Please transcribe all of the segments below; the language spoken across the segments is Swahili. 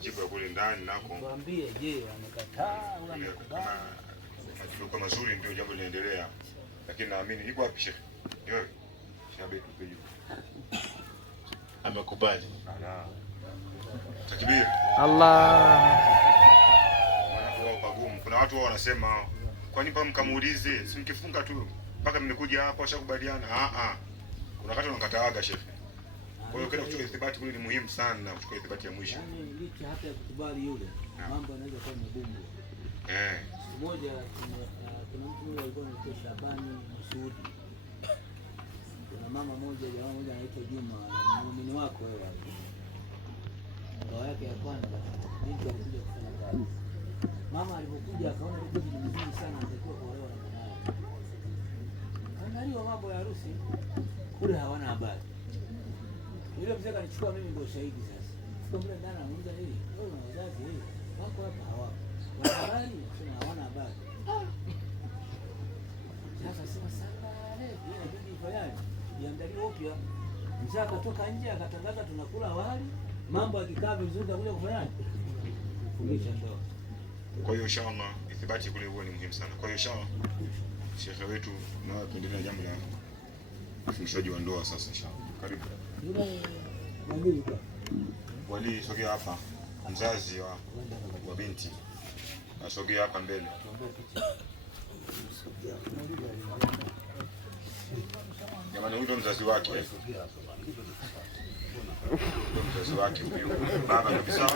majibu ya kule ndani nako. Tuambie, je, amekataa au amekubali? Majibu mazuri ndio jambo linaendelea. Lakini naamini iko wapi Sheikh? Wewe. Shabe tupeje. Amekubali. Ala. Takbir. Allah. Kuna watu wao wanasema kwa nini mkamuulize? Si mkifunga tu mpaka mmekuja hapa washakubaliana. Kuna wakati unakataaga Sheikh. Kwa hiyo kile kuchukua ithibati kule ni muhimu sana, kuchukua ithibati ya mwisho. Yaani licha hata ya kukubali yule, mambo yanaweza kuwa magumu. Siku moja kuna mtu mmoja alikuwa anaitwa Shabani Masudi. Kuna mama moja, jamaa moja anaitwa Juma, muumini wako wewe hapo. Ndoa yake ya kwanza, binti alikuja kufanya kazi. Mama alipokuja akaona binti ni mzuri sana, alikuwa kuolewa na mwanae. Angalia mambo ya harusi, kule hawana habari. Yule mzee kanichukua mimi ndio shahidi sasa. Sio mle ndani anamuuliza hili, wewe na wazazi hili, wako hapa hawapo. Wana habari? Sema hawana habari. Sasa sema sana leo, yeye bibi ifanyaje? Iangalie upya. Mzee akatoka nje akatangaza tunakula wali, mambo yakikaa vizuri atakuja kufanyaje? Kufungisha ndoa. Kwa hiyo inshallah ithibati kule huwa ni muhimu sana. Kwa hiyo inshallah Sheikh wetu na tuendelee jambo la ufungishaji wa ndoa sasa inshallah. Karibu. Wali sogea hapa, mzazi wa binti asogea hapa mbele. Jamani, huyo mzazi wake. Mzazi wake huyo. Baba kabisa.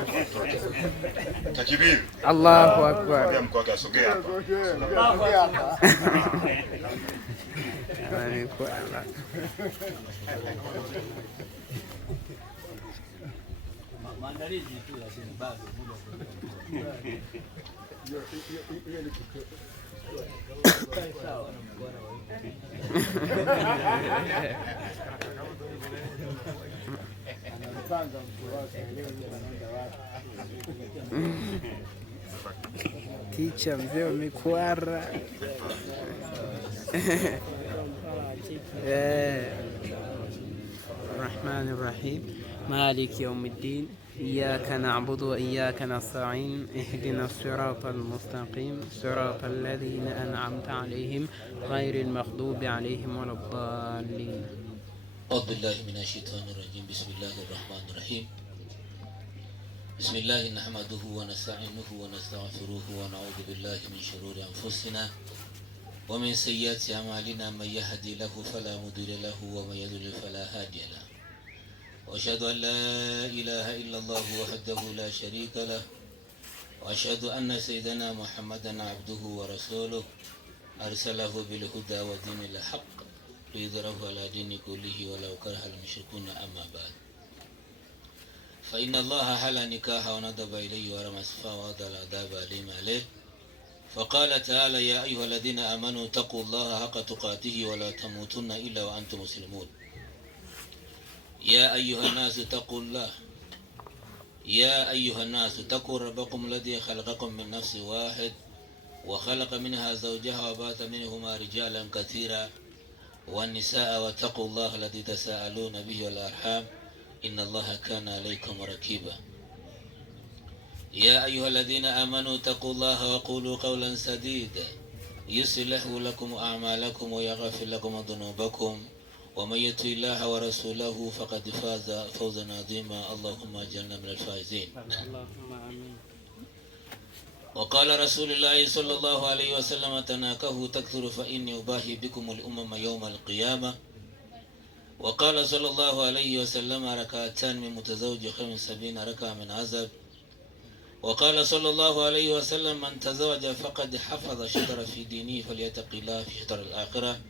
Takbir. Allahu akbar. Pia mko wake asogea hapa. Maandalizi tu lakini bado Ticha mzee umekwara. الرحمن الرحيم مالك يوم الدين إياك نعبد وإياك نستعين اهدنا الصراط المستقيم صراط الذين أنعمت عليهم غير المغضوب عليهم ولا الضالين. أعوذ بالله من الشيطان الرجيم. بسم الله الرحمن الرحيم. بسم الله نحمده ونستعينه ونستغفره ونعوذ بالله من شرور أنفسنا ومن سيئات أعمالنا. من يهدي له فلا مضل له ومن يضلل فلا هادي له. وأشهد أن لا إله إلا الله وحده لا شريك له. وأشهد أن سيدنا محمدا عبده ورسوله أرسله بالهدى ودين الحق ليظهره على دين كله ولو كره المشركون. أما بعد، فإن الله حل نكاح وندب إليه ورمى الصفا ووضع العذاب عليه. فقال تعالى: يا أيها الذين آمنوا اتقوا الله حق تقاته ولا تموتن إلا وأنتم مسلمون. يا أيها الناس اتقوا الله. يا أيها الناس اتقوا ربكم الذي خلقكم من نفس واحد وخلق منها زوجها وبث منهما رجالا كثيرا والنساء، واتقوا الله الذي تساءلون به والأرحام إن الله كان عليكم رقيبا. يا أيها الذين آمنوا اتقوا الله وقولوا قولا سديدا يصلح لكم أعمالكم ويغفر لكم ذنوبكم ومن يطع الله ورسوله فقد فاز فوزا عظيما. اللهم اجعلنا من الفائزين. اللهم آمين. وقال رسول الله صلى الله عليه وسلم: تناكحوا تكثروا فإني أباهي بكم الأمم يوم القيامة. وقال صلى الله عليه وسلم: ركعتان من متزوج خير من 70 ركعة من عذاب. وقال صلى الله عليه وسلم: من تزوج فقد حفظ شطر في دينه فليتق الله في شطر الآخرة.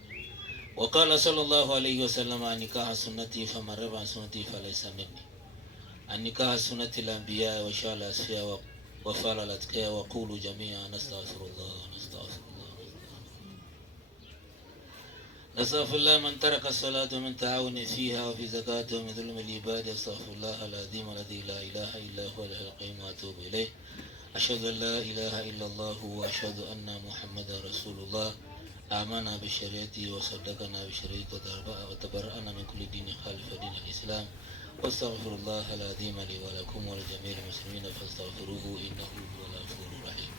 وقال صلى الله عليه وسلم: النكاح سنتي فمن رغب عن سنتي فليس مني. النكاح سنة الأنبياء وشال الأصفياء وفعل الأتقياء. وقولوا جميعا نستغفر الله ونستغفر الله. نستغفر الله من ترك الصلاة ومن تعاون فيها وفي زكاته ومن ظلم العباد. استغفر الله العظيم الذي لا إله إلا هو الحي القيوم وأتوب إليه. أشهد أن لا إله إلا الله وأشهد أن محمدا رسول الله. آمنا بشريعته وصدقنا بشريعته وتبرأنا من كل دين خالف دين الإسلام واستغفر الله العظيم لي ولكم ولجميع المسلمين فاستغفروه إنه هو الغفور الرحيم.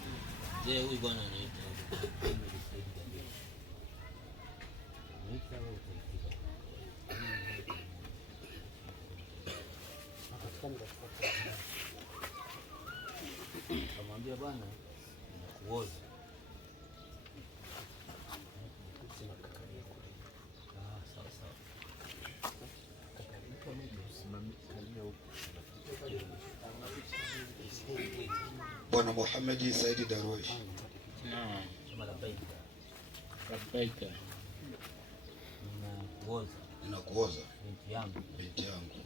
زي huyu bwana anaitwa kamwambia bwana kuoza Bwana Muhammad Said Darwish. naam. Labbaika. Ninakuoza binti yangu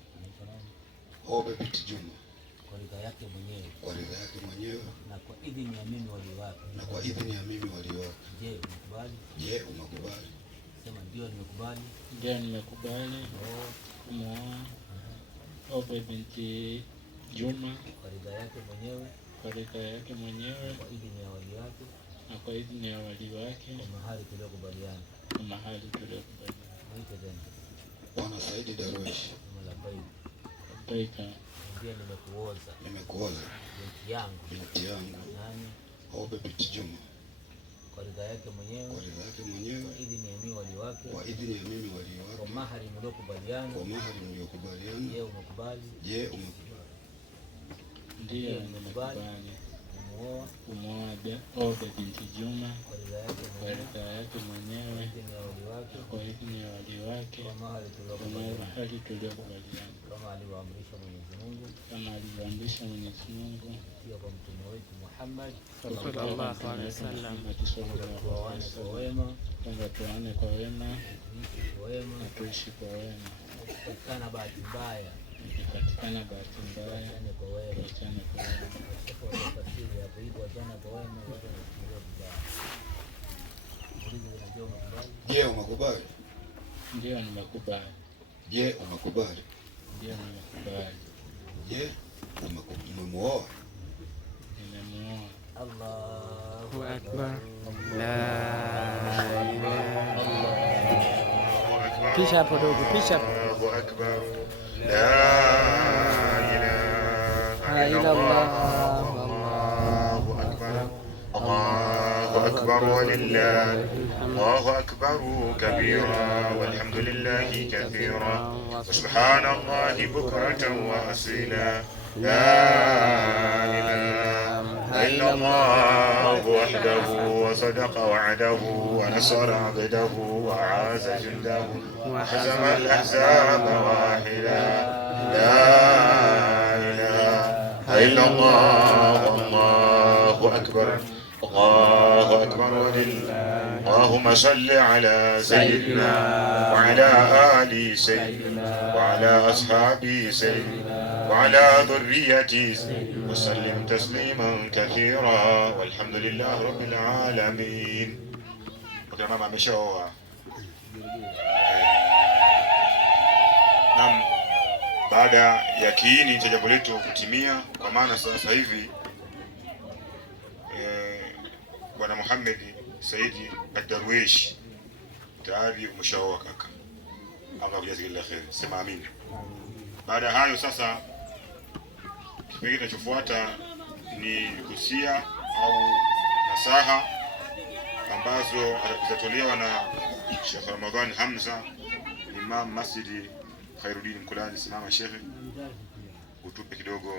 Hobe binti Juma kwa ridha yake mwenyewe na kwa idhini ya mimi wali wake. Je, umekubali? Sema ndio nimekubali. Kumwoa Hobe binti Juma kwa ridha yake mwenyewe kwa idhini ya wali wake na kwa idhini ya wali wake kwa mahali tuliokubaliana. Bwana Said Darwish. Labbaika. Ndio nimekuoza binti yangu Hobe binti Juma kwa ridha yake mwenyewe kwa idhini ya mimi wali wake kwa mahali mliokubaliana. Je, umekubali? Ndiyo nimekubali kumwoa Hobe binti Juma kwa ridha yake mwenyewe kwa idhini ya wali wake kwa mahali tuliokubaliana, kama alivyoamrisha Mwenyezi Mungu pia kwa mtume wetu Muhammad sallallahu alaihi wasallam. Tuane kwa wema na tuishi kwa wema. Ikipatikana bahati mbaya tuachane kwa wema. Je, umekubali? Ndio nimekubali. Je, umekubali? Ndio nimekubali. Je, umemuoa? Nimemuoa. Allahu Akbar. La ilaha. Pisha hapo dogo, pisha. Allahu akbar. La ilaha illallah. Allahu akbar. Allahu akbar walillah. الله أكبر كبيرا والحمد لله كثيرا وسبحان الله بكرة وأصيلا لا إله إلا الله وحده وصدق وعده ونصر عبده وأعاز جنده وهزم الأحزاب واحدا لا إله إلا الله الله أكبر الله أكبر ولله. اللهم صل على سيدنا وعلى آل سيدنا وعلى أصحاب سيدنا وعلى ذريته وسلم تسليما كثيرا والحمد لله رب العالمين. Mama ameshaoa. Naam, baada ya kiini cha jambo letu kutimia, kwa maana sasa hivi Bwana Muhammad Said Darwish tayari umeshaoa kaka. Allah kujazakallahu khair. Sema amin. Baada ya hayo sasa, kipengele kinachofuata ni kusia au nasaha ambazo zitatolewa na Sheikh Ramadhan Hamza, Imam Masjidi Khairuddin Mkulani. Simama Sheikh, utupe kidogo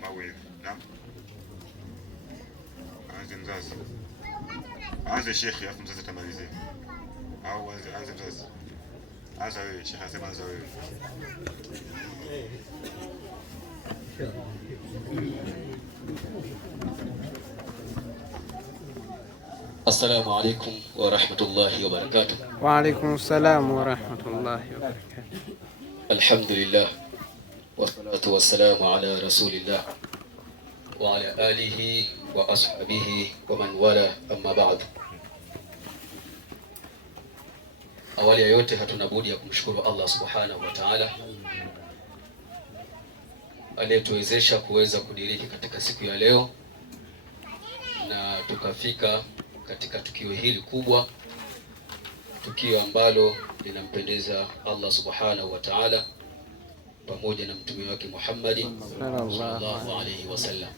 mawe. Naam. Anze mzazi. Anze Sheikh, afu mzazi tamalize. Au anze mzazi. Anza wewe Sheikh, anza anza wewe. Assalamu alaikum wa rahmatullahi wa barakatuh. Wa alaikum assalam wa rahmatullahi wa barakatuh. Alhamdulillah wassalatu wassalamu ala rasulillah wa ala alihi wa ashabihi wa man wala, amma ba'd. Awali ya yote hatuna budi ya kumshukuru Allah subhanahu wa ta'ala aliyetuwezesha kuweza kudiriki katika siku ya leo na tukafika katika tukio hili kubwa, tukio ambalo linampendeza Allah subhanahu wa ta'ala, pamoja na mtume wake Muhammad sallallahu alaihi wasallam,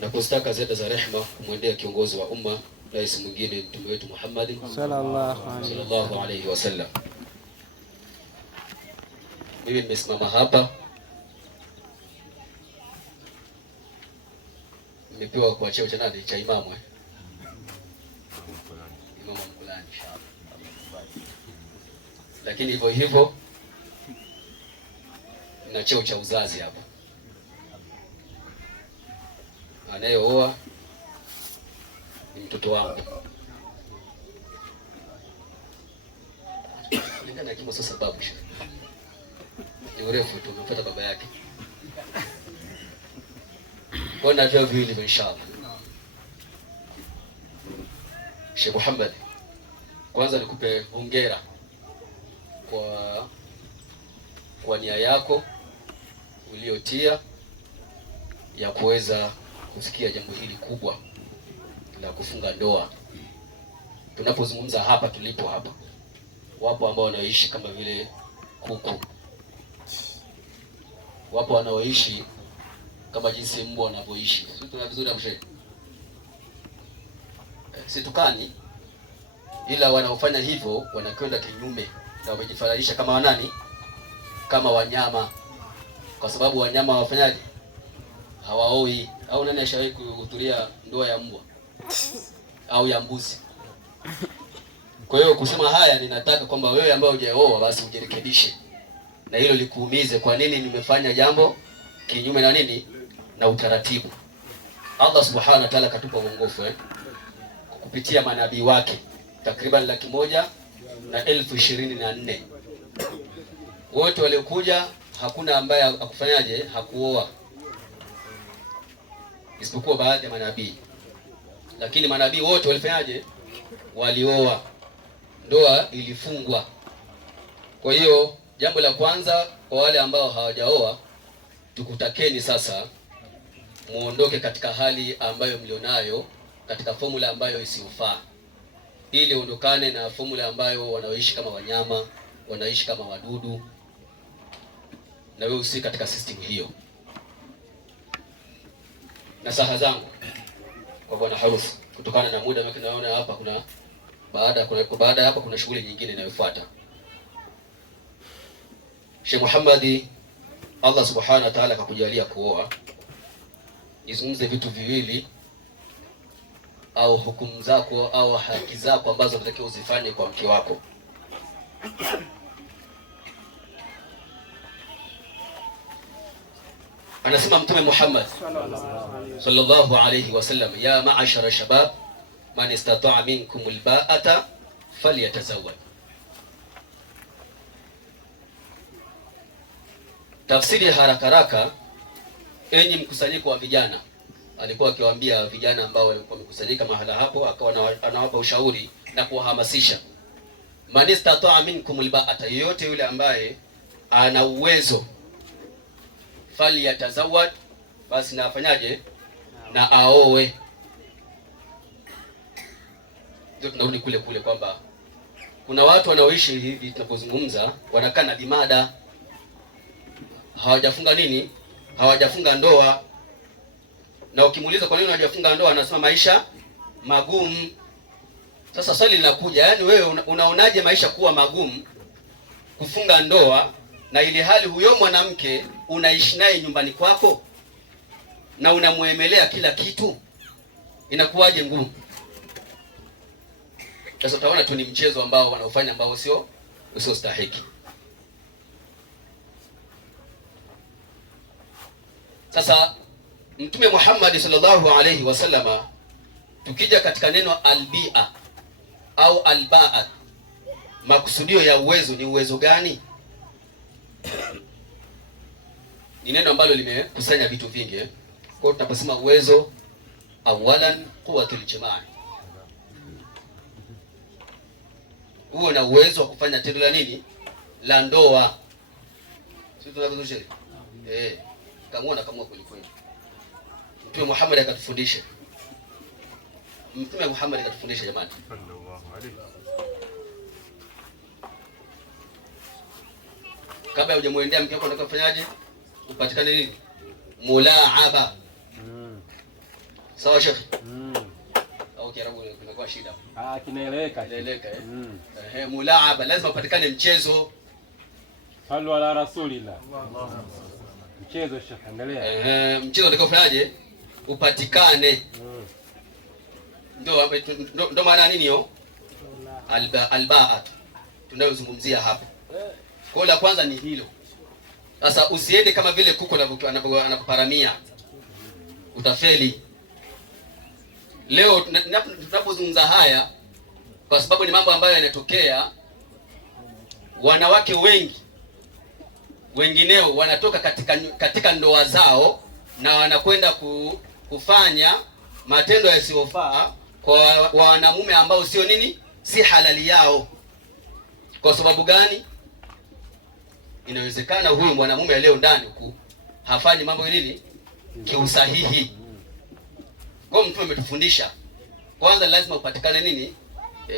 na kustaka zenda za rehma kumwendea kiongozi wa umma na si mwingine mtume wetu Muhammad sallallahu alaihi wasallam. Mimi nimesimama hapa, nimepewa kwa cheo cha nani, cha imamu imamu mkulani, lakini hivyo hivyo na cheo cha uzazi hapa. Anayeoa ni mtoto wangu, lingana kimo. Sasa sababu ni urefu tu, umepata baba yake bona vyao viwili inshallah. Sheikh Muhammad, kwanza nikupe hongera kwa nia yako uliotia ya kuweza kufikia jambo hili kubwa la kufunga ndoa. Tunapozungumza hapa, tulipo hapa, wapo ambao wanaishi kama vile kuku, wapo wanaoishi kama jinsi mbwa wanavyoishi. Sisi tuna vizuri mshe, situkani, ila wanaofanya hivyo wanakwenda kinyume na wamejifananisha kama wanani, kama wanyama, kwa sababu wanyama wafanyaje? Hawaoi. Au nani ashawahi kuhudhuria ndoa ya mbwa au ya mbuzi? Kwa hiyo kusema haya, ninataka kwamba wewe ambaye hujaoa basi ujirekebishe na hilo likuumize. Kwa nini nimefanya jambo kinyume na nini, na utaratibu? Allah subhanahu wa ta'ala katupa uongofu kupitia manabii wake takriban 1,124,000. Wote waliokuja hakuna ambaye akufanyaje, hakuoa, isipokuwa baadhi ya manabii, lakini manabii wote walifanyaje? Walioa, ndoa ilifungwa. Kwa hiyo jambo la kwanza kwa wale ambao hawajaoa, tukutakeni sasa muondoke katika hali ambayo mlionayo, katika formula ambayo isiyofaa, ili ondokane na formula ambayo wanaoishi kama wanyama, wanaishi kama wadudu, na wewe usi katika system hiyo. Na saha zangu kwa bwana harusi, kutokana na muda mimi naona hapa kuna baada ya hapa kuna shughuli nyingine inayofuata. Sheikh Muhammad, Allah subhanahu wa ta'ala akakujalia kuoa, nizungumze vitu viwili au hukumu zako au haki zako ambazo unatakiwa uzifanye kwa mke wako. Anasema Mtume Muhammad sallallahu alayhi wasallam, ya ma'ashara shabab man istata'a minkum alba'ata falyatazawwaj. Tafsiri ya haraka haraka, enyi mkusanyiko wa vijana. Alikuwa akiwaambia vijana ambao walikuwa wamekusanyika mahala hapo, akawa anawapa ushauri na kuwahamasisha. Man istata'a minkum alba'ata, yoyote yule ambaye ana uwezo, falyatazawwaj, basi na afanyaje? Na aowe. Ndio tunarudi kule kule kwamba kuna watu wanaoishi hivi tunapozungumza, wanakaa na bimada, hawajafunga nini, hawajafunga ndoa, na ukimuuliza kwa nini hawajafunga ndoa, anasema maisha magumu. Sasa swali linakuja, yani wewe unaonaje maisha kuwa magumu kufunga ndoa, na ile hali huyo mwanamke unaishi naye nyumbani kwako na unamuemelea kila kitu, inakuwaje ngumu? Sasa utaona tu ni mchezo ambao wanaofanya ambao sio stahiki. Sasa Mtume Muhammad sallallahu alayhi wasallama, tukija katika neno albia au albaa, makusudio ya uwezo ni uwezo gani? Ni neno ambalo limekusanya vitu vingi. Kwa hiyo tunaposema uwezo, awalan quwwatul jamaa, uwe na uwezo wa kufanya tendo la nini, la ndoa. Sisi tunavyozoea kamua kweli kweli. Mtume Muhammad akatufundisha. Mtume Muhammad akatufundisha jamani. kabla hujamwendea mke wako unataka kufanyaje? Upatikane nini? Mulaaba. Sawa shekhi? Au Kiarabu kinakuwa shida. Kinaeleweka. Kinaeleweka mulaaba lazima upatikane mchezo. Sallu ala rasulillah. Mchezo shekhi, endelea. Mchezo utakaofanyaje? Upatikane. Ndio maana nini hiyo? Albaa tunayozungumzia hapa. Kwa la kwanza ni hilo. Sasa usiende kama vile kuku anapoparamia. Utafeli. Leo tunapozungumza haya kwa sababu ni mambo ambayo yanatokea, wanawake wengineo wanatoka katika ndoa zao na wanakwenda kufanya matendo yasiyofaa kwa wanamume ambao sio nini? Si halali yao. Kwa sababu gani? Inawezekana huyu mwanamume leo ndani hafanyi mambo nini? Kiusahihi. Kwa Mtume ametufundisha kwanza lazima upatikane nini?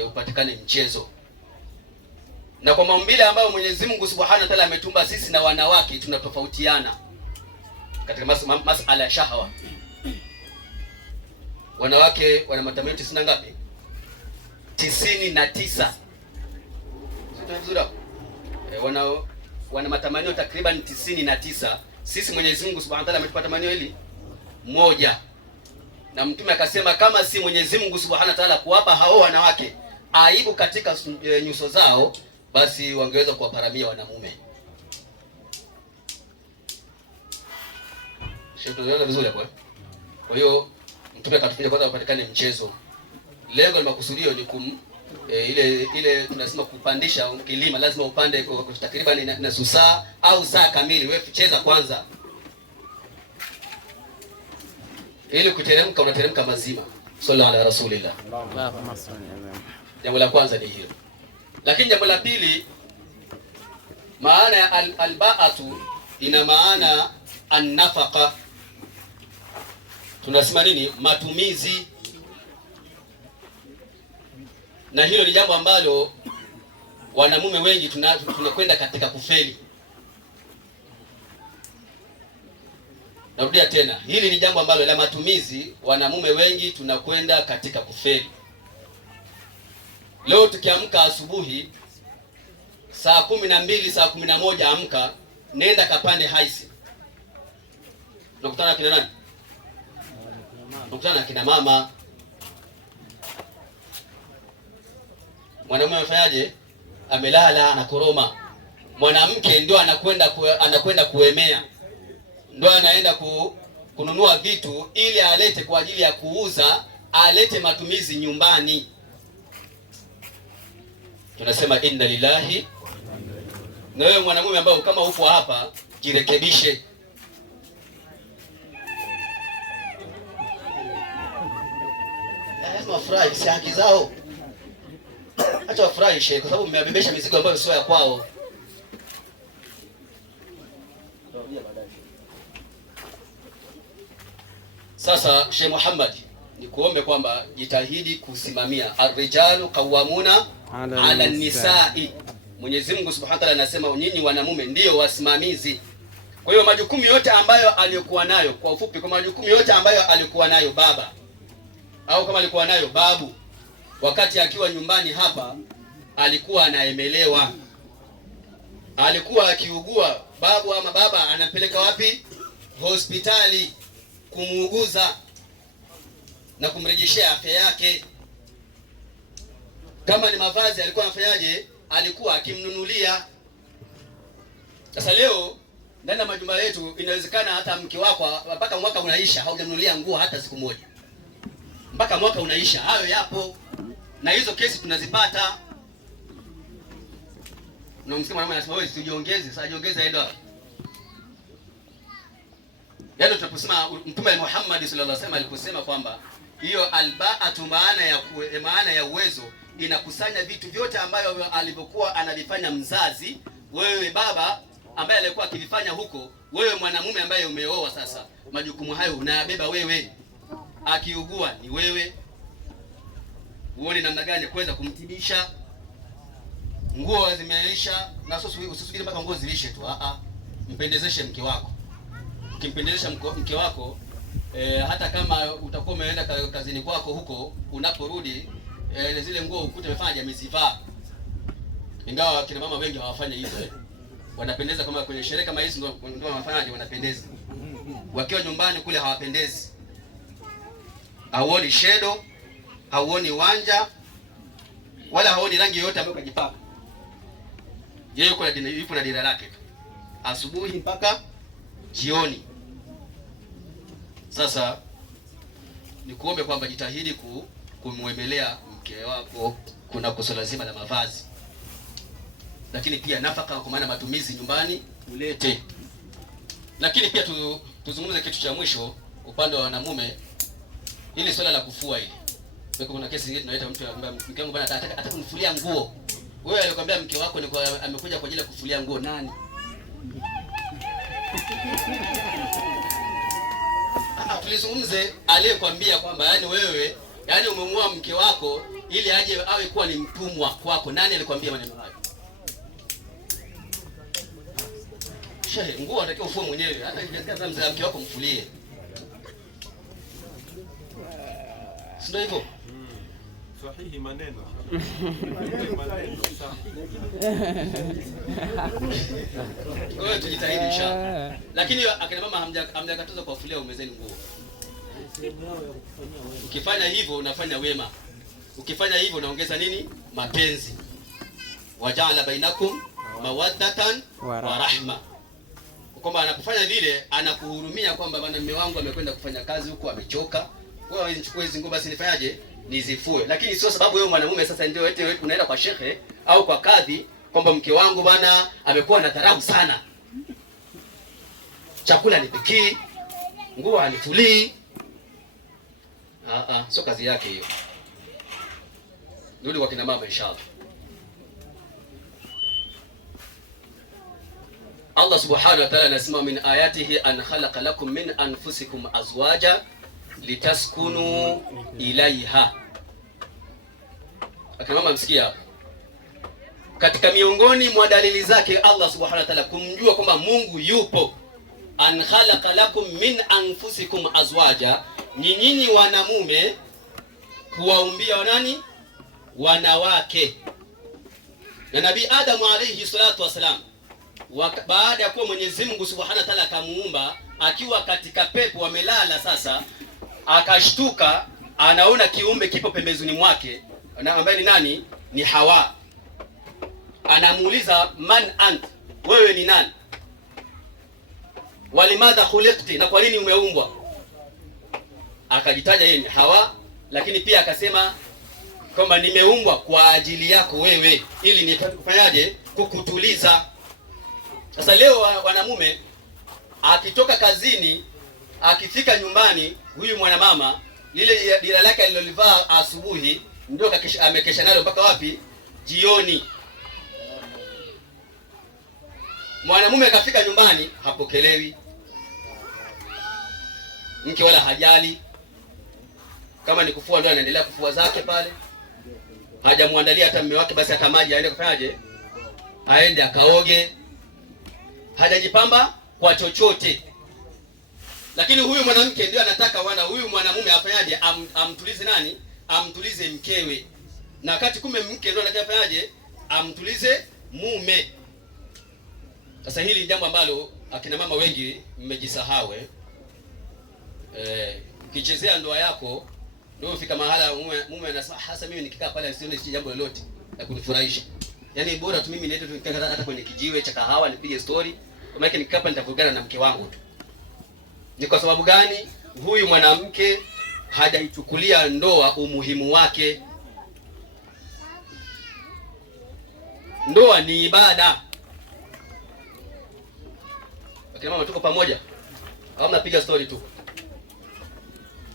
Upatikane mchezo. Na kwa maumbile ambayo Mwenyezi Mungu Subhanahu wa Ta'ala ametumba sisi na wanawake tunatofautiana katika masala ya shahawa. Wanawake wana matamanio 90 na ngapi? 99. Sio vizuri hapo? Wana matamanio takriban 99. Sisi Mwenyezi Mungu Subhanahu wa Ta'ala ametupa tamanio hili moja. Na Mtume akasema kama si Mwenyezi Mungu Subhanahu wa Ta'ala kuwapa hao wanawake aibu katika nyuso zao, basi wangeweza kuwaparamia wanamume. Sio tunaona vizuri hapo. Kwa hiyo Mtume akatufunza kwanza upatikane mchezo. Lengo na makusudio ni ile tunasema kupandisha kilima, lazima upande kwa takriban nusu saa au saa kamili. Wewe cheza kwanza. Ili kuteremka unateremka mazima. Sallallahu ala rasulillah. Allahumma salli ala. Jambo la kwanza ni hilo. Lakini jambo la pili, maana ya albaatu ina maana an-nafaqa. Tunasema nini? Matumizi. Na hilo ni jambo ambalo wanamume wengi tunakwenda katika kufeli. Narudia tena, hili ni jambo ambalo la matumizi, wanamume wengi tunakwenda katika kufeli. Leo tukiamka asubuhi saa 12, saa 11 amka, nenda kapande haisi. Unakutana na kina nani? Unakutana na kina mama. Mwanamume amefanyaje? Amelala anakoroma. Mwanamke ndio anakwenda kuemea. Ndio anaenda kununua vitu ili alete kwa ajili ya kuuza, alete matumizi nyumbani. Tunasema inna lillahi. Na wewe mwanamume ambaye kama uko hapa, jirekebishe. Lazima wafurahi, si haki zao. Acha wafurahi kwa sababu mmebebesha mizigo ambayo sio ya kwao. Sasa Sheikh Muhammad, nikuombe kwamba jitahidi kusimamia ar-rijalu qawwamuna ala nisai. Mwenyezi Mungu Subhanahu wa Ta'ala anasema nyinyi wanamume ndio wasimamizi. Kwa hiyo majukumu yote ambayo aliyokuwa nayo, kwa ufupi, kwa majukumu yote ambayo alikuwa nayo baba au kama alikuwa nayo babu, wakati akiwa nyumbani hapa alikuwa anaemelewa. Alikuwa akiugua, babu ama baba anampeleka wapi? Hospitali kumuuguza na kumrejeshea afya yake. Kama ni mavazi alikuwa anafanyaje? Alikuwa akimnunulia. Sasa leo ndani ya majumba yetu inawezekana hata mke wako mpaka mwaka unaisha haujamnunulia nguo hata siku moja. Mpaka mwaka unaisha. Hayo yapo. Na hizo kesi tunazipata. Na msimu mwanamume anasema wewe usijiongeze, sasa jiongeze aende wapi? Yaani tunaposema Mtume Muhammad sallallahu alaihi wasallam aliposema kwamba hiyo albaatu maana ya uwezo inakusanya vitu vyote ambayo alivyokuwa anavifanya mzazi, wewe baba ambaye alikuwa akivifanya huko, wewe mwanamume ambaye umeoa sasa, majukumu hayo unayabeba wewe. Akiugua ni wewe. Uone namna gani kuweza kumtibisha. nguo zimeisha, na usisubiri mpaka nguo zilishe tu. Mpendezeshe mke wako. Ukimpendezesha mke wako hata kama utakuwa umeenda kazini kwako huko, unaporudi zile nguo ukute umefanya amezivaa. Ingawa kina mama wengi hawafanya hivyo. Wanapendeza kama kwenye sherehe kama hizi ndio wanafanyaje, wanapendeza. Wakiwa nyumbani kule hawapendezi. Hauoni shedo, hauoni wanja, wala hauoni rangi yoyote ambayo kajipaka. Yeye yuko na dira lake tu. Asubuhi mpaka jioni. Sasa nikuombe kwamba jitahidi kumwemelea mke wako kuna kosa zima la mavazi. Lakini pia nafaka, kwa maana matumizi nyumbani ulete. Lakini pia tuzungumze kitu cha mwisho upande wa wanamume, ili swala la kufua hili. Kuna kesi nyingine tunaleta mtu ambaye mke wangu bwana ataka kunifulia nguo. Wewe alikwambia mke wako ni amekuja kwa ajili ya kufulia nguo nani? Tulizungumze aliyekwambia kwamba yani wewe yani umemwoa mke wako ili aje awe kuwa ni mtumwa kwako. Nani alikwambia maneno hayo? Shehe, nguo unatakiwa ufue mwenyewe. Hata ikifika mzee mke wako mfulie. Sio hivyo? Sahihi maneno. Wewe tujitahidi inshallah. Lakini akina mama hamjakataza kuwafulia umezeni nguo. Ukifanya hivyo unafanya wema. Ukifanya hivyo unaongeza nini? Mapenzi. Waja'ala bainakum mawaddatan wa rahma. Kwamba anapofanya vile anakuhurumia kwamba bwana mume wangu amekwenda kufanya kazi huko amechoka. Wewe nichukue hizo nguo basi nifanyaje? Nizifue. Lakini sio sababu wewe mwanamume sasa ndio eti wewe unaenda kwa shekhe au kwa kadhi kwamba mke wangu bwana amekuwa na dharau sana. Chakula nipikii, nguo anifulii. Sio kazi yake hiyo. Rudi kwa kina mama inshallah. Allah subhanahu wa ta'ala anasema min ayatihi an khalaqa lakum min anfusikum azwaja litaskunu ilaiha. Akina mama msikia. Katika miongoni mwa dalili zake Allah subhanahu wa ta'ala kumjua kwamba Mungu yupo, an khalaqa lakum min anfusikum azwaja, nyinyi wanamume kuwaumbia nani? Wanawake. Na Nabii Adam alayhi salatu wasalam baada ya kuwa Mwenyezi Mungu Subhanahu wa Ta'ala akamuumba akiwa katika pepo amelala, sasa akashtuka anaona kiumbe kipo pembezoni mwake ambaye ni nani? Ni Hawa. Anamuuliza man ant, wewe ni nani? Walimadha khuliqti, na kwa nini umeumbwa? Akajitaja yeye ni Hawa, lakini pia akasema kwamba nimeumbwa kwa ajili yako wewe ili nipate kufanyaje? Kukutuliza. Sasa leo wanamume akitoka kazini akifika nyumbani, huyu mwanamama lile dira lake alilolivaa asubuhi ndio amekesha nalo mpaka wapi? Jioni. Mwanamume akafika nyumbani hapokelewi, mke wala hajali. Kama ni kufua ndio anaendelea kufua zake pale, hajamwandalia hata mume wake basi hata maji aende kufanyaje? Aende akaoge. Hajajipamba kwa chochote. Lakini huyu mwanamke ndio anataka huyu mwanamume afanyaje? Amtulize nani? Amtulize mkewe. Na wakati kumbe mke ndio anafanyaje? Amtulize mume. Sasa hili ni jambo ambalo akina mama wengi mmejisahau. Ukichezea ndoa yako ndio ufika mahala mume anasema hasa mimi nikikaa pale sione jambo lolote la kunifurahisha. Yaani bora tu mimi niende tu hata kwenye kijiwe cha kahawa nipige story. Kama yake nikapa nitavugana na mke wangu tu. Ni kwa sababu gani? Huyu mwanamke hajaichukulia ndoa umuhimu wake. Ndoa ni ibada. Akina mama tuko pamoja? Au mnapiga story tu?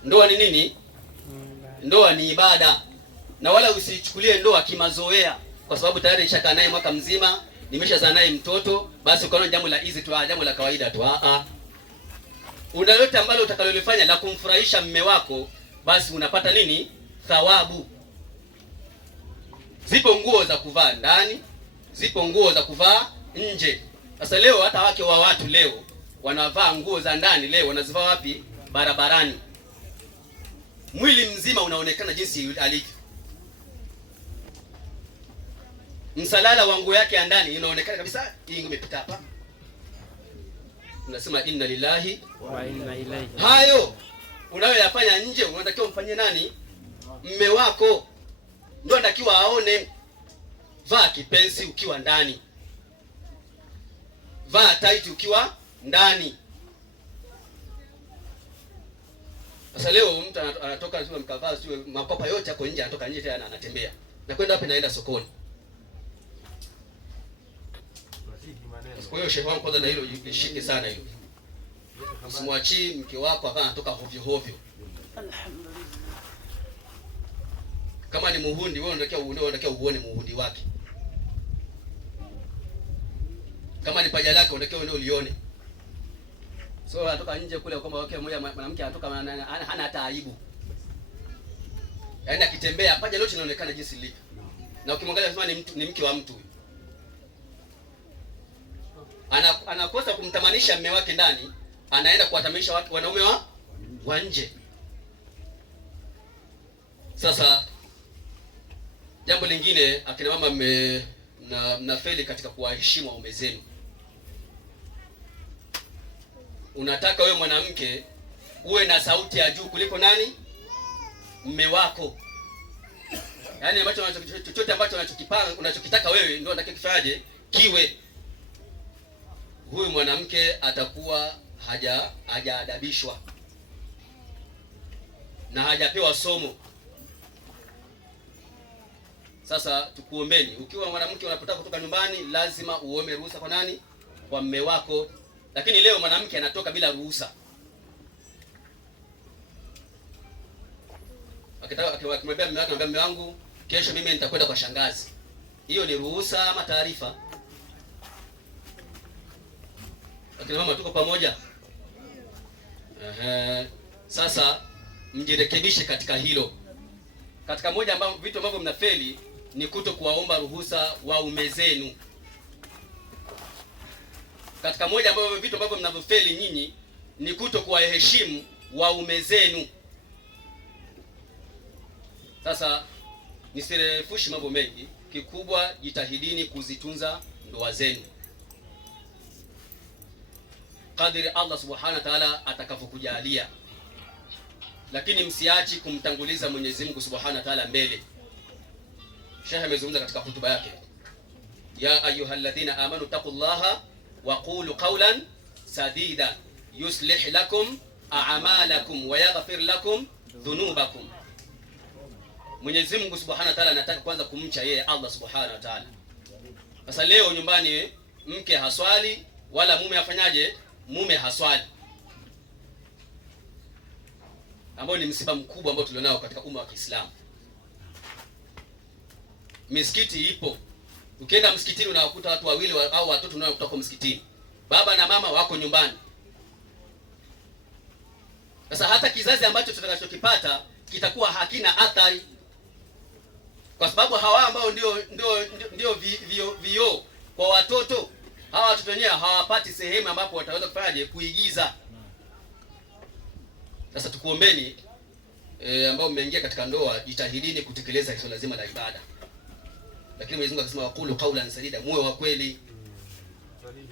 Ndoa ni nini? Ndoa ni ibada. Na wala usichukulie ndoa kimazoea. Kwa sababu tayari nishakaa naye mwaka mzima, nimeshazaa naye mtoto, basi ukaona jambo la easy tu, jambo la kawaida tu. Una yote ambalo utakalolifanya la kumfurahisha mume wako, basi unapata nini? Thawabu. Zipo nguo za kuvaa ndani, zipo nguo za kuvaa nje. Sasa leo hata wake wa watu leo wanavaa nguo za ndani, leo wanazivaa wapi? Barabarani. Mwili mzima unaonekana jinsi alivyo. Msalala wa nguo yake ya ndani unaonekana kabisa, hii nguo imepita hapa. Unasema inna lillahi wa inna ilaihi. Hayo unayoyafanya nje unatakiwa umfanyie nani? Mme wako ndio anatakiwa aone. Vaa kipensi ukiwa ndani, vaa tight ukiwa ndani. Sasa leo mtu anatoka sio mkavaa sio makopa yote yako nje, anatoka nje tena anatembea. Na kwenda wapi? Naenda sokoni. Kwa hiyo shehe wangu, kwanza na hilo ishike sana hilo. Usimwachie mke wako akawa anatoka hovyo hovyo. Kama ni muhundi, wewe unatakiwa uone muhundi wake. Kama ni paja lake unatakiwa ndio ulione. So anatoka nje kule kwamba wake mmoja mwanamke anatoka hana hata aibu. Yaani akitembea paja lote linaonekana jinsi lilivyo. Na ukimwangalia unasema ni mke wa mtu huyu. Anakosa kumtamanisha mume wake ndani, anaenda kuwatamanisha watu wanaume wa nje. Sasa jambo lingine, akina mama mnafeli katika kuwaheshimu waume zenu. Unataka wewe mwanamke uwe na sauti ya juu kuliko nani? Mume wako. Yaani chochote ambacho unachokitaka wewe ndio unataka kifaje kiwe. Huyu mwanamke atakuwa hajaadabishwa na hajapewa somo. Sasa tukuombeni, ukiwa mwanamke unapotaka kutoka nyumbani lazima uombe ruhusa kwa nani? Kwa mume wako. Lakini leo mwanamke anatoka bila ruhusa. Akimwambia mume wake, mume wangu, kesho mimi nitakwenda kwa shangazi. Hiyo ni ruhusa ama taarifa? Akina mama tuko pamoja? Sasa mjirekebishe katika hilo. Katika moja ambao vitu ambavyo mnafeli ni kuto kuwaomba ruhusa waume zenu. Katika moja ambavyo vitu ambavyo mnavyofeli nyinyi ni kuto kuwaheshimu waume zenu. Sasa nisirefushi mambo mengi, kikubwa jitahidini kuzitunza ndoa zenu kadiri Allah subhanahu wa ta'ala atakavyokujalia, lakini msiachi kumtanguliza Mwenyezi Mungu subhanahu wa ta'ala mbele. Sheikh amezungumza katika hotuba yake, ya ayyuhalladhina amanu taqullaha wa qulu qawlan sadida yuslih lakum a'malakum wa yaghfir lakum dhunubakum. Mwenyezi Mungu subhanahu wa ta'ala anataka kwanza kumcha yeye Allah subhanahu wa ta'ala. Sasa leo nyumbani mke haswali wala mume afanyaje? Mume haswali, ambao ni msiba mkubwa ambao tulionao katika umma wa Kiislamu. Misikiti ipo, ukienda msikitini unawakuta watu wawili au watoto unaokuta kwa msikitini, baba na mama wako nyumbani. Sasa hata kizazi ambacho tutakachokipata kitakuwa hakina athari, kwa sababu hawa ambao ndio vioo kwa watoto, hawa watoto wenyewe hawapati sehemu ambapo wataweza kufanyaje kuigiza. Sasa tukuombeni ambao mmeingia katika ndoa, jitahidini kutekeleza hizo lazima la ibada. Lakini Mwenyezi Mungu akasema waqulu qawlan sadida, muwe wa kweli.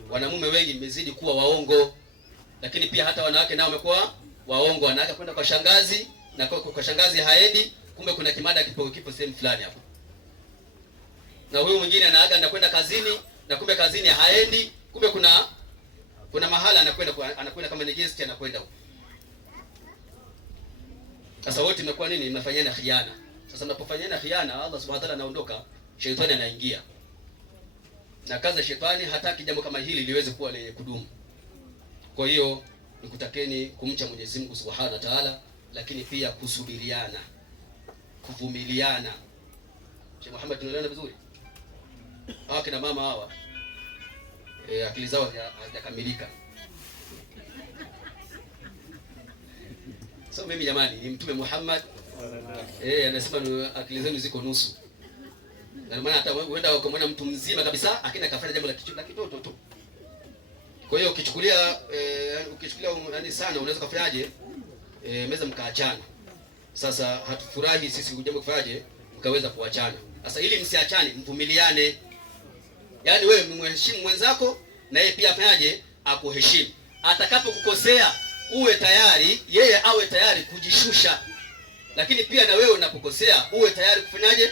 Wanamume wengi mmezidi kuwa waongo, lakini pia hata wanawake nao wamekuwa waongo. Wanawake kwenda kwa shangazi na kwa shangazi haendi, kumbe kuna kimada kipo sehemu fulani hapo. Na huyu mwingine anaaga anakwenda kazini na kumbe kazini haendi, kumbe kuna mahala anakwenda kama ni guest anakwenda huko. Sasa wote mnakuwa nini? Mnafanyana khiana. Sasa mnapofanyana khiana, Allah subhanahu wa ta'ala anaondoka, shetani anaingia. Na kazi ya shetani hataki jambo kama hili liweze kuwa lenye kudumu. Kwa hiyo nikutakeni kumcha Mwenyezi Mungu subhanahu wa ta'ala, lakini pia kusubiriana, kuvumiliana. Sheikh Muhammad, tunaelewana vizuri? Hawa kina mama hawa akili zao hazijakamilika. So mimi jamani, ni Mtume Muhammad anasema akili zenu ziko nusu. Na maana hata uenda ukamwona mtu mzima kabisa akina kafanya jambo la kitoto tu. Kwa hiyo ukichukulia nani sana unaweza kufanyaje? Meza mkaachana. Sasa hatufurahi sisi jambo kufanyaje? Mkaweza kuachana. Sasa ili msiachane, mvumiliane. Yaani wewe mheshimu mwenzako na yeye pia afanyaje? Akuheshimu. Atakapokukosea uwe tayari, yeye awe tayari kujishusha. Lakini pia na wewe unapokosea uwe tayari kufanyaje?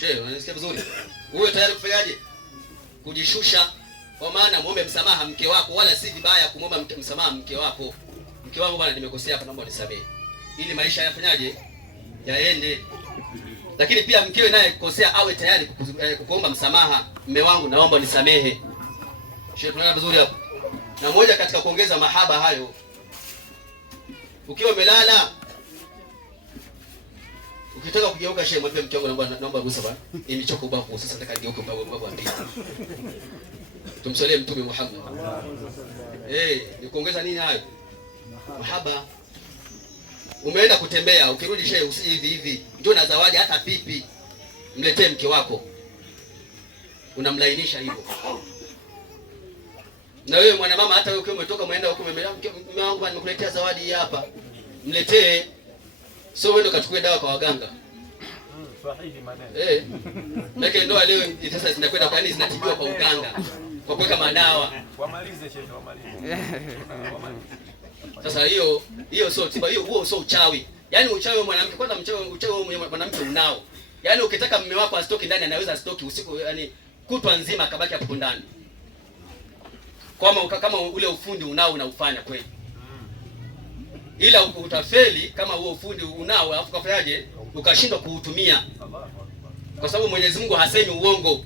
Shehe, unanisikia vizuri? Uwe tayari kufanyaje? Kujishusha. Kwa maana muombe msamaha mke wako, wala si vibaya kumwomba msamaha mke wako. Mke wangu bwana, nimekosea hapa, naomba unisamehe. Ili maisha yafanyaje? Yaende. Lakini pia mkewe naye kukosea awe tayari kukuomba msamaha. Mume wangu, naomba unisamehe. Shehe, tunaona vizuri hapo. Na moja katika kuongeza mahaba hayo, ukiwa umelala ukitaka kugeuka, shehe, mwambie mke wangu, naomba ruhusa bwana. Nimechoka ubavu sasa, nataka nigeuke ubavu wa pili. Tumsalie Mtume Muhammad. Ni kuongeza nini hayo? Mahaba. Umeenda kutembea, ukirudi shehe usije hivi hivi. Njoo na zawadi hata pipi. Mletee mke wako. Unamlainisha hivyo. Na wewe mwana mama, hata wewe umetoka umeenda huko mume wangu bwana, nimekuletea zawadi hapa. Mletee. Sio wewe ukachukue dawa kwa waganga. Sahihi maneno. Lakini ndoa leo sasa zinakwenda kwa nini zinatibiwa kwa uganga? Kwa kuweka madawa. Wamalize shehe, wamalize. Sasa hiyo sio tiba, huo sio uchawi. Yaani uchawi wa mwanamke, kwanza uchawi wa mwanamke unao. Yaani ukitaka mume wako asitoki ndani, anaweza asitoki usiku, yani kutwa nzima akabaki hapo ndani. Kama ule ufundi unao unaufanya kweli. Ila utafeli kama huo ufundi unao alafu kafanyaje? Ukashindwa kuutumia. Kwa sababu Mwenyezi Mungu hasemi uongo.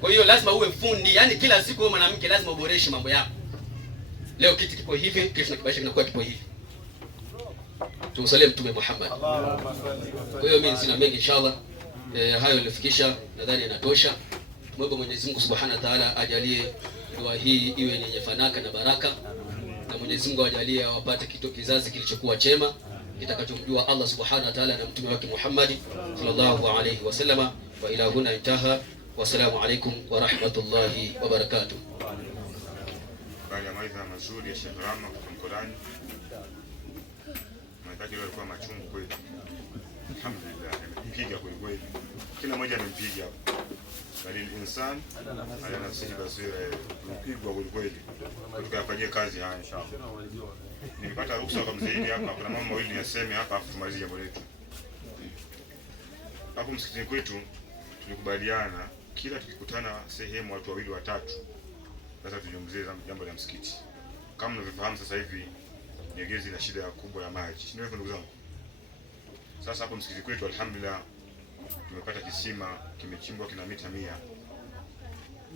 Kwa hiyo lazima uwe fundi. Yaani kila siku wewe mwanamke lazima uboreshe mambo yako. Leo kitu kipo hivi, kesho nakibadilisha kinakuwa kipo hivi. Tumsalie Mtume Muhammad. Kwa hiyo mimi sina mengi inshallah. Hayo nilifikisha, nadhani yanatosha. Mungu Mwenyezi Mungu Subhanahu wa Ta'ala ajalie dua hii iwe yenye fanaka na baraka. Na Mwenyezi Mungu ajalie wapate kizazi kilichokuwa chema kitakachomjua Allah Subhanahu wa Ta'ala na mtume wake Muhammad sallallahu alayhi wasallam. Wa ila huna intaha. Wassalamu alaykum wa rahmatullahi wa barakatuh. Baada ya maisha mazuri ya Sheikh Rama kwa Qur'ani, mataki leo alikuwa machungu kweli. Alhamdulillah, amepiga kweli kweli. Kila mmoja amempiga hapo. Bali insan ala nafsihi basira, mpigwa kweli kweli. Tukafanyia kazi haya inshallah. Nilipata ruhusa kwa mzee hapa, kuna mambo mawili niyaseme hapa afu tumalizie jambo letu. Hapo msikitini kwetu tulikubaliana kila tukikutana sehemu watu wawili watatu sasa tuzungumzie jambo la msikiti. Kama mnavyofahamu sasa hivi Nyegezi na shida kubwa ya maji. Ndio hivyo ndugu zangu. Sasa hapo msikiti kwetu alhamdulillah tumepata kisima kimechimbwa kina mita 100.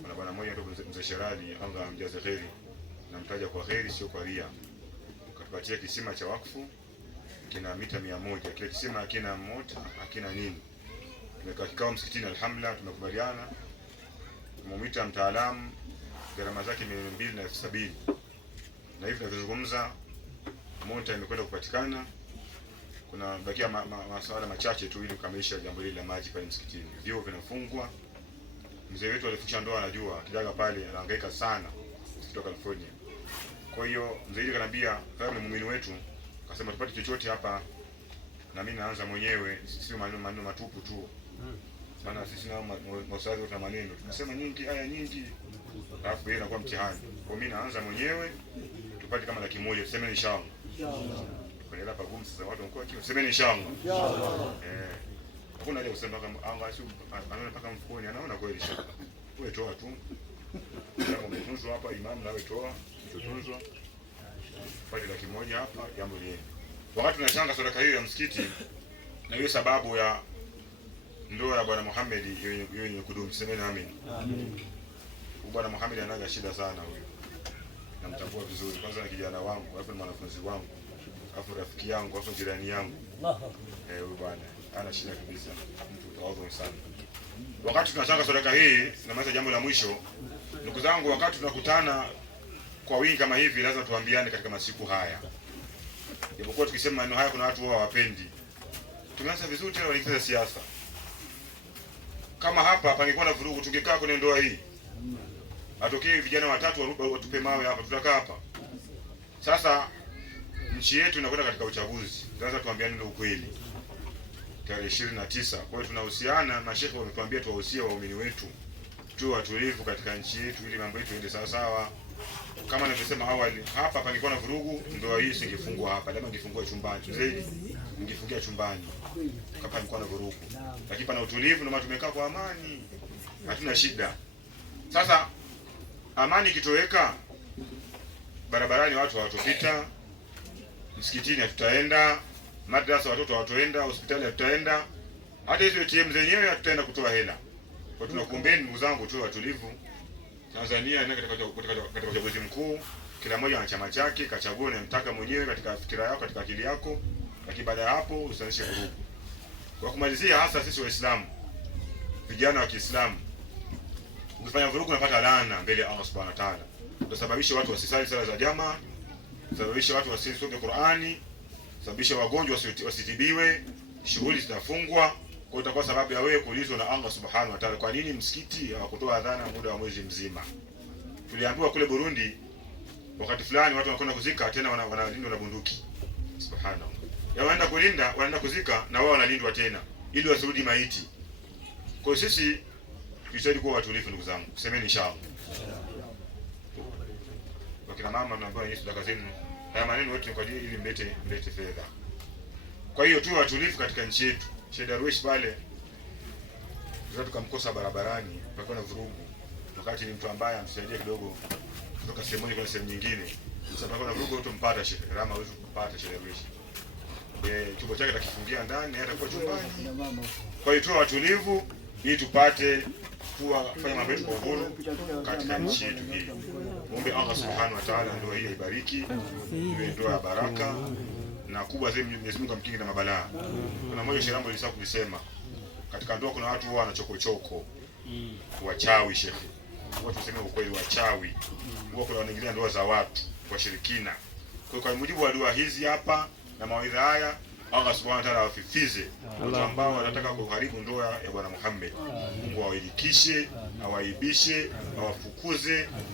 Kuna bwana mmoja ndio mzee Sherali, Allah amjaze kheri. Namtaja kwa kheri sio kwa ria. Katupatia kisima cha wakfu kina mita 100. Kile kisima hakina mota, hakina nini. Tumekaa kikao msikitini alhamdulillah tumekubaliana. Tumemwita mtaalamu, gharama zake 270,000. Na hivi tunavyozungumza mota imekwenda kupatikana. Kuna bakia masuala machache tu ili kukamilisha jambo hili la maji pale msikitini. Vyoo vinafungwa. Mzee wetu alifucha ndoa anajua, kidaga pale anahangaika sana kutoka California. Kwa hiyo mzee yule kanambia kama ni muumini wetu, akasema tupate chochote hapa na mimi naanza mwenyewe, sio maneno matupu tu. Maana sisi na mausazi wote na maneno. Tunasema nyingi, aya nyingi. Alafu yeye anakuwa mtihani. Kwa mimi naanza mwenyewe tupate kama 100,000, tuseme inshallah. Kwa hela pagumu sasa watu wako kitu, tuseme inshallah. Hakuna haja kusema kama anga sio anaona paka mfukoni, anaona kweli inshallah. Wewe toa tu. Kama umetunzwa hapa imamu nawe toa, utotunzwa. Pale 100,000 hapa jambo lile. Wakati tunachanga sadaka hiyo ya msikiti na hiyo sababu ya ndoa ya bwana Muhammad yenye kudumu, semeni amin. Amin. Bwana Muhammad anaga shida sana huyo. Namtambua vizuri. Kwanza ni kijana wangu, alafu ni mwanafunzi wangu, alafu rafiki yangu, alafu jirani yangu. Huyo bwana ana shida kabisa. Mtu tawadhu sana. Wakati tunachanga sadaka hii na maana jambo la mwisho, ndugu zangu, wakati tunakutana kwa wingi kama hivi lazima tuambiane katika masiku haya. Japokuwa tukisema maneno haya kuna watu wao hawapendi. Tumeanza vizuri tena wanaingiza siasa. Kama hapa pangekuwa na vurugu, tungekaa kwenye ndoa hii. Atokee vijana watatu watupe mawe hapa, tutakaa hapa. Sasa nchi yetu inakwenda katika uchaguzi. Sasa tuambiane ndio ukweli. Tarehe 29. Kwa hiyo tunahusiana, mashehe wametuambia tuwahusie waumini wetu tu watulivu katika nchi yetu ili mambo yetu yaende sawa sawa. Kama nilivyosema awali, hapa pangekuwa na vurugu, ndoa hii singefungwa hapa, labda ingefungwa chumbani. Zaidi ingefungia chumbani. Kama pangekuwa na vurugu. Lakini pana utulivu, ndio maana tumekaa kwa amani. Hatuna shida. Sasa amani ikitoweka, barabarani watu hawatopita, msikitini hatutaenda, madrasa watoto hawatoenda, hospitali hatutaenda, hata hizo ATM zenyewe hatutaenda kutoa hela. Kwa tunakuombeni ndugu zangu tu watulivu. Tanzania ina katika uchaguzi mkuu, kila mmoja ana chama chake, kachagua unayemtaka mwenyewe katika fikira yako, katika akili yako, lakini baada ya hapo usianzishe vurugu. Kwa kumalizia, hasa sisi Waislamu, vijana wa Kiislamu, ukifanya vurugu unapata laana mbele ya Allah Subhanahu wa Ta'ala. Utasababisha watu wasisali sala za jamaa, utasababisha watu wasisome Qur'ani, utasababisha wagonjwa wasitibiwe, shughuli zitafungwa. Kwa itakuwa sababu ya wewe kuulizwa na Allah Subhanahu wa Ta'ala, kwa nini msikiti hawakutoa adhana muda wa mwezi mzima? Tuliambiwa kule Burundi wakati fulani watu wanakwenda kuzika, tena wanalindwa na bunduki. Subhanallah. Ya wanaenda kuzika na wao wanalindwa tena ili wasirudi maiti. Kwa hiyo sisi tujitahidi kuwa watulivu ndugu zangu. Semeni inshallah. Wakina mama mnaambiwa Yesu sadaka zenu. Haya maneno yote ni kwa ajili ili mlete fedha. Kwa hiyo tu watulivu katika nchi yetu. Sheikh Darwish pale tukamkosa barabarani, pakuwa na vurugu. Wakati ni mtu ambaye amsaidia kidogo kutoka sehemu moja kwenda sehemu nyingine. Sasa pakuwa na vurugu tumpata Sheikh Rama, hawezi kupata Sheikh Darwish. Chumba chake atakifungia ndani, hata kwa chumbani. Kwa hiyo tu watulivu ili tupate kufanya mambo yetu kwa uhuru katika nchi yetu hii. Muombe Allah Subhanahu wa Ta'ala ndoa hii ibariki, iwe ndoa ya baraka na kubwa zaidi Mwenyezi Mungu amkinge na mabalaa. Kuna mmoja Sherambo alisema kulisema katika ndoa kuna watu huwa wanachokochoko. Wachawi shekhi. Watu tuseme ukweli, wachawi. Huwa kuna wanaingilia ndoa za watu, washirikina. Kwa mujibu wa dua hizi hapa na mawaidha haya, Allah Subhanahu wa Ta'ala awafifize watu ambao wanataka kuharibu ndoa ya Bwana Muhammad. Mungu awaidikishe, awaibishe,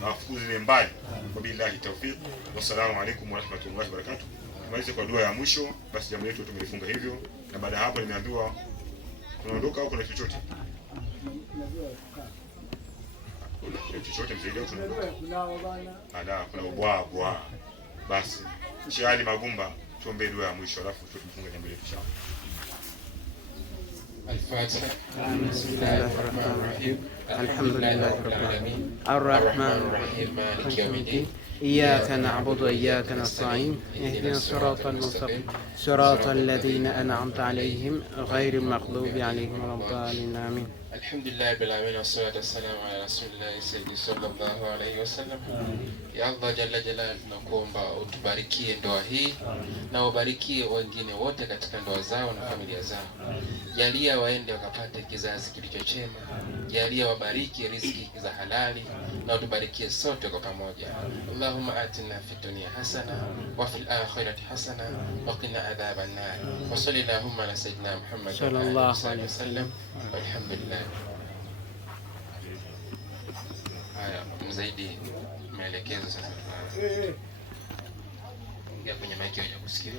awafukuze mbali. Wabillahi tawfiq. Wassalamu alaykum wa rahmatullahi wa barakatuh. Tumalize kwa dua ya mwisho, basi jambo letu tumelifunga hivyo, na baada hapo nimeambiwa tunaondoka au kuna chochote? Chochote mzee leo tunaondoka. Kuna ubwabwa. Basi Sheikh Ali Magumba tuombe dua ya mwisho alafu tufunge jambo letu inshallah. الفاتحة. بسم الله الرحمن الرحيم. الحمد لله رب العالمين الرحمن الرحيم مالك يوم الدين إياك نعبد وإياك نستعين اهدنا الصراط المستقيم صراط الذين أنعمت عليهم غير المغضوب عليهم ولا الضالين آمين. الحمد لله رب العالمين والصلاة والسلام على رسول الله سيدي صلى الله عليه wasallam. Ya Allah jalla jalal, tunakuomba utubarikie ndoa hii na ubarikie wengine wote katika ndoa zao na familia zao. Jalia waende wakapate kizazi kilicho chema. Jalia wabariki riziki za halali na utubarikie sote kwa pamoja. Allahumma atina fid dunya hasana wa fil akhirati hasana wa qina adhaban nar. Wa sallallahu ala sayyidina Muhammad sallallahu alaihi wasallam. Alhamdulillah. Haya, mzaidi maelekezo sasa. Ya kwenye maiki ya kusikia.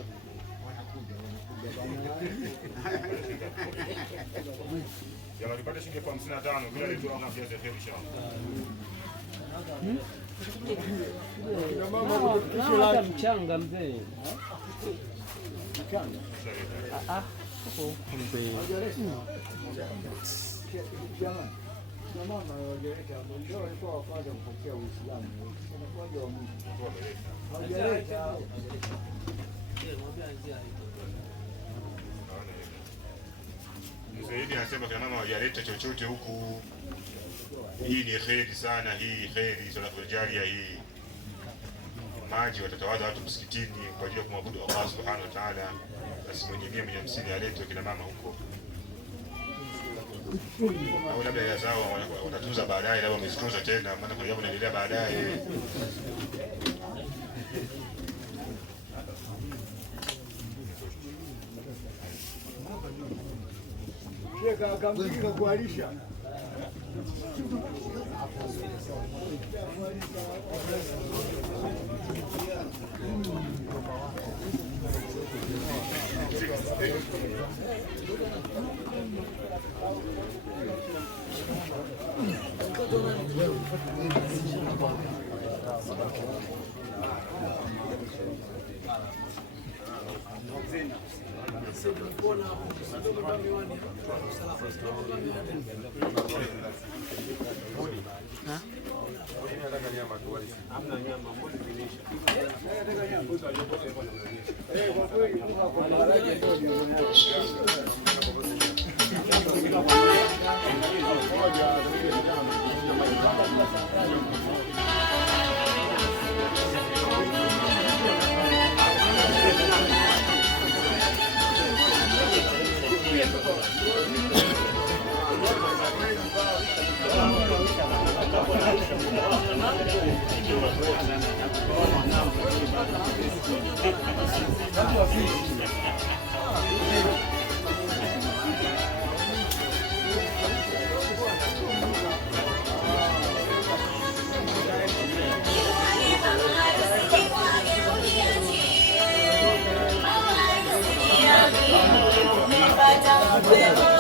Jamani, pata shilingi 55 bila letu au kiasi cha heri inshallah. Mama mchanga mzee. Mchanga. Mama wajeleta ndio walikuwa wa kwanza kupokea Uislamu. Wanakuja wa Mungu. Wajeleta. Zaidi anasema kama mama wajaleta chochote huku. Hii ni kheri sana, hii kheri salatul jaria hii. Maji watatawadha watu msikitini kwa ajili ya kumwabudu Allah Subhanahu wa Ta'ala. Basi mwenye 150 aletwe kina mama huko. Au labda ya zao watatunza baadaye, labda wamezitunza tena, maana kuna jambo linaendelea baadaye. Sheka akamzika kualisha. Bye.